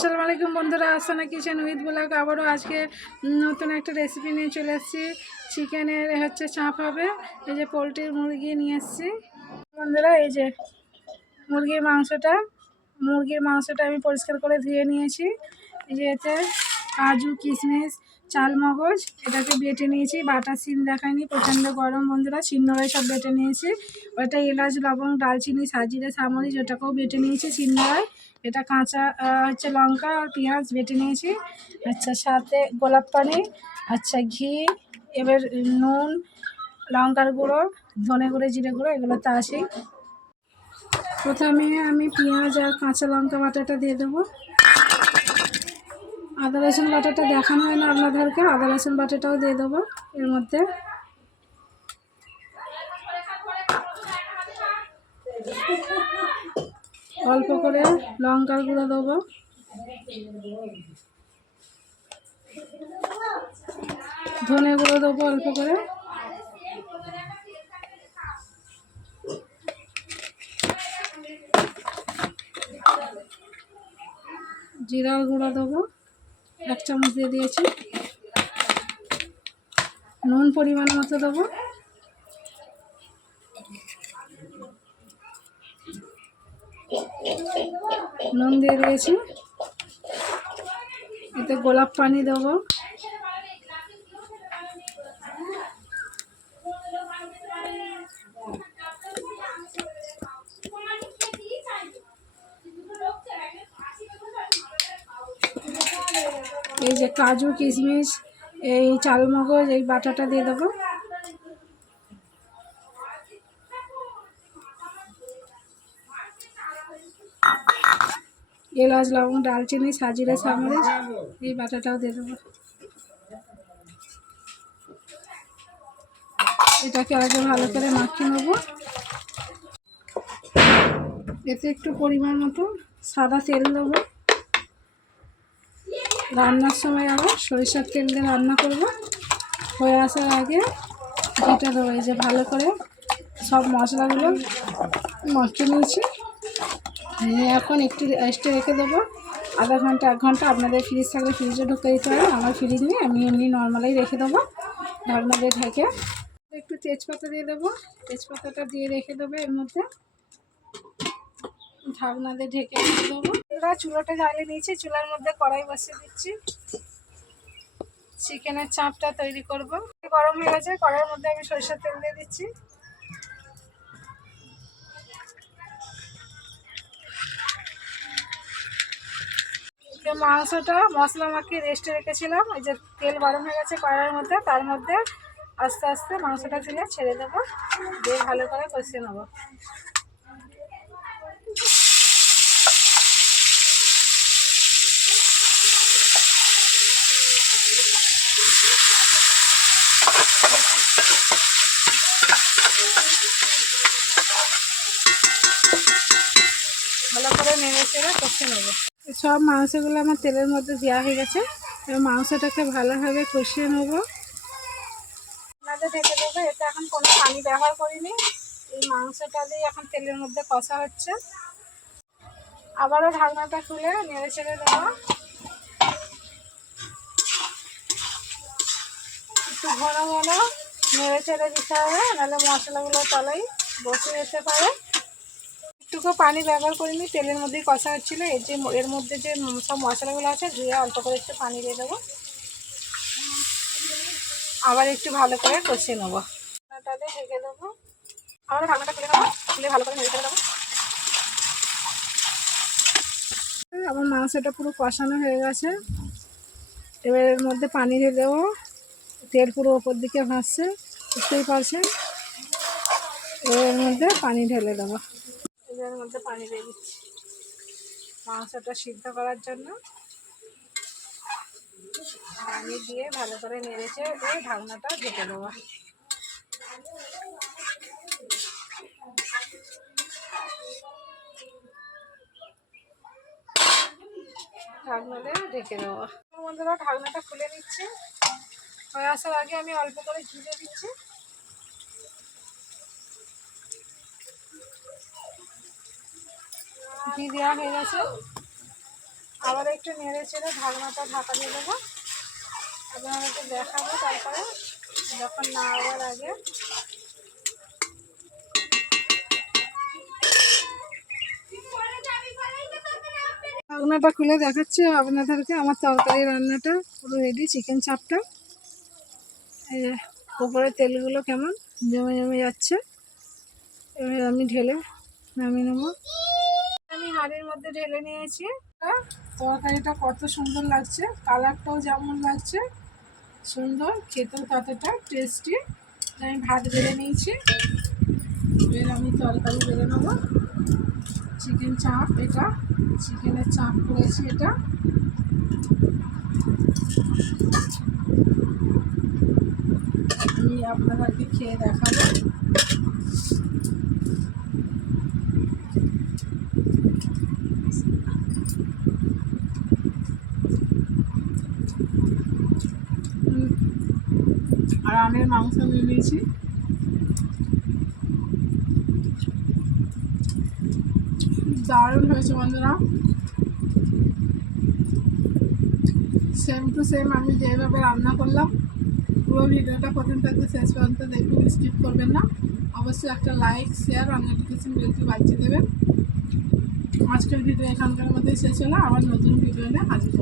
আসসালামু আলাইকুম বন্ধুরা, আসানা কিচেন উইথ ব্লগ আবারও আজকে নতুন একটা রেসিপি নিয়ে চলে এসেছি। চিকেনের হচ্ছে চাপ হবে। এই যে পোলট্রির মুরগি নিয়ে এসেছি বন্ধুরা। এই যে মুরগির মাংসটা আমি পরিষ্কার করে ধুয়ে নিয়েছি। এই যে এতে কাজু কিশমিশ চাল মগজ এটাকে বেটে নিয়েছি, বাটা সিন দেখায়নি, প্রচণ্ড গরম বন্ধুরা, শিলনোড়ায় সব বেটে নিয়েছি। ওটা এলাচ লবঙ্গ দারচিনি সাজিরে সামরিচ ওটাকেও বেটে নিয়েছি শিলনোড়ায়। এটা কাঁচা হচ্ছে লঙ্কা আর পেঁয়াজ বেটে নিয়েছি। আচ্ছা, সাথে গোলাপ পানি, আচ্ছা ঘি, এবার নুন, লঙ্কার গুঁড়ো, ধনে গুঁড়ো, জিরে গুঁড়ো, এগুলো তো আছেই। প্রথমে আমি পেঁয়াজ আর কাঁচা লঙ্কা বাটাটা দিয়ে দেবো। আদা রসুন বাটাটা দেখানো হয় না আপনাদেরকে, আদা রসুন বাটাটাও দিয়ে দেবো এর মধ্যে। অল্প করে লঙ্কার গুঁড়ো দেবো, ধনে গুঁড়ো দেবো অল্প করে, জিরার গুঁড়ো দেবো 1 চামচ দিয়ে দিয়েছি, নুন পরিমাণ মতো দেবো, নুন দিয়ে দিয়েছি। এতে গোলাপ পানি দেবো, এই যে কাজু কিশমিশ এই চালমগজ এই বাটাটা দিয়ে দেবো, এলাচ লবঙ্গ দারচিনি সাজিরে সামরিচ এই বাটাটাও দিয়ে দেবো। এটাকে আগে ভালো করে মাখিয়ে নেব। এতে একটু পরিমাণ মতো সাদা তেল দেবো। রান্নার সময় আবার সরিষার তেল দিয়ে রান্না করব। হয়ে আসার আগে ঘিটা দেবো। এই যে ভালো করে সব মশলাগুলো মাখিয়ে নিয়েছি। এখন একটু রেস্টে রেখে দেবো আধা ঘন্টা 1 ঘন্টা। আপনাদের ফ্রিজ থাকলে ফ্রিজে ঢুকে দিতে হবে, আমার ফ্রিজ নেই, আমি এমনি নর্মালেই রেখে দেবো ঢাকনা দিয়ে ঢেকে। একটু তেজপাতা দিয়ে দেবো, তেজপাতাটা দিয়ে রেখে দেবো এর মধ্যে, ঢাকনা দিয়ে ঢেকে রেখে দেবো। এবার চুলোটা জ্বালিয়ে নিয়েছি, চুলার মধ্যে কড়াই বসিয়ে দিচ্ছি। চিকেনের চাপটা তৈরি করব। গরম হয়ে গেছে, কড়াইয়ের মধ্যে আমি সরিষার তেল দিয়ে দিচ্ছি। মাংসটা মশলা মাখিয়ে রেস্টে রেখেছিলাম, এই যে তেল গরম হয়ে গেছে কড়াইয়ের মধ্যে, তার মধ্যে আস্তে আস্তে মাংসটা তুলে ছেড়ে দেবো, দিয়ে ভালো করে কষিয়ে নেবো। ভালো করে নেড়ে চেড়ে কষে নেবো। সব মাংসগুলো আমার তেলের মধ্যে দেওয়া হয়ে গেছে, এবার মাংসটাকে ভালোভাবে কষিয়ে নেবো। আপনাদের ঢেকে দেবো। এতে এখন কোনো পানি ব্যবহার করিনি, এই মাংসটা দিয়ে এখন তেলের মধ্যে কষা হচ্ছে। আবারও ঢাকনাটা খুলে নেড়ে চেড়ে দেবো। একটু ঘন ঘন নেড়ে চেড়ে দিতে হবে, নাহলে মশলাগুলো তলায় বসে যেতে পারে। একটুকু পানি ব্যবহার করিনি, তেলের মধ্যেই কষা হচ্ছিলো। এর মধ্যে যে সব মশলাগুলো আছে ধুয়ে অল্প করে একটু পানি দিয়ে দেবো, আবার একটু ভালো করে কষিয়ে নেবো। ঢাকনাটা দিয়ে ঢেকে দেবো। আবার ঢাকনাটা খুলে নেবো, খুলে ভালো করে নেড়ে দেবো। আমার মাংসটা পুরো কষানো হয়ে গেছে, এবার এর মধ্যে পানি দিয়ে দেবো। তেল পুরো ওপর দিকে ভাসছে, বুঝতেই পারছেন। এর মধ্যে পানি ঢেলে দেবো। এর মধ্যে পানি দিয়ে দিচ্ছি মাংসটা সিদ্ধ করার জন্য। পানি দিয়ে ভালো করে নেড়েছে দিয়ে ঢাকনাটা ঢেকে দেবো। ঢাকনা দিয়ে ঢেকে দেবো। বন্ধুরা ঢাকনাটা খুলে নিচ্ছি। হয়ে আসার আগে আমি অল্প করে ঘি দিয়ে দিচ্ছি। ঘি দেওয়া হয়ে গেছে। আবার একটু নেড়ে চেড়ে ঢাকনাটা ঢাকা দিয়ে দেবো। আপনাদেরকে দেখাবো তারপরে যখন নাড়াবার আগে। ঢাকনাটা খুলে দেখাচ্ছি আপনাদেরকে আমার তরকারি রান্নাটা পুরো রেডি। চিকেন চাপটা এই যে উপরে তেলগুলো কেমন জমে জমে যাচ্ছে। এবার আমি ঢেলে নামিয়ে নেবো। আমি হাঁড়ির মধ্যে ঢেলে নিয়েছি। তরকারিটা কত সুন্দর লাগছে, কালারটাও যেমন লাগছে সুন্দর, খেতেও ততটা টেস্টি। আমি ভাত বেড়ে নিয়েছি, এবার আমি তরকারি বেড়ে নেবো। চিকেন চাপ, এটা চিকেনের চাপ করেছি। এটা আমি আপনাদেরকে খেয়ে দেখাবো। আর আমের মাংস নিয়ে নিয়েছি। দারুণ হয়েছে বন্ধুরা, সেম টু সেম আমি যেভাবে রান্না করলাম। পুরো ভিডিওটা প্রথম থাকতে শেষ পর্যন্ত দেখবেন, স্কিপ করবেন না। অবশ্যই একটা লাইক, শেয়ার আর নোটিফিকেশন বেলটি বাজিয়ে দেবেন। আজকের ভিডিও এখানকার মধ্যেই শেষ হলো। আবার নতুন ভিডিও নিয়ে হাজির।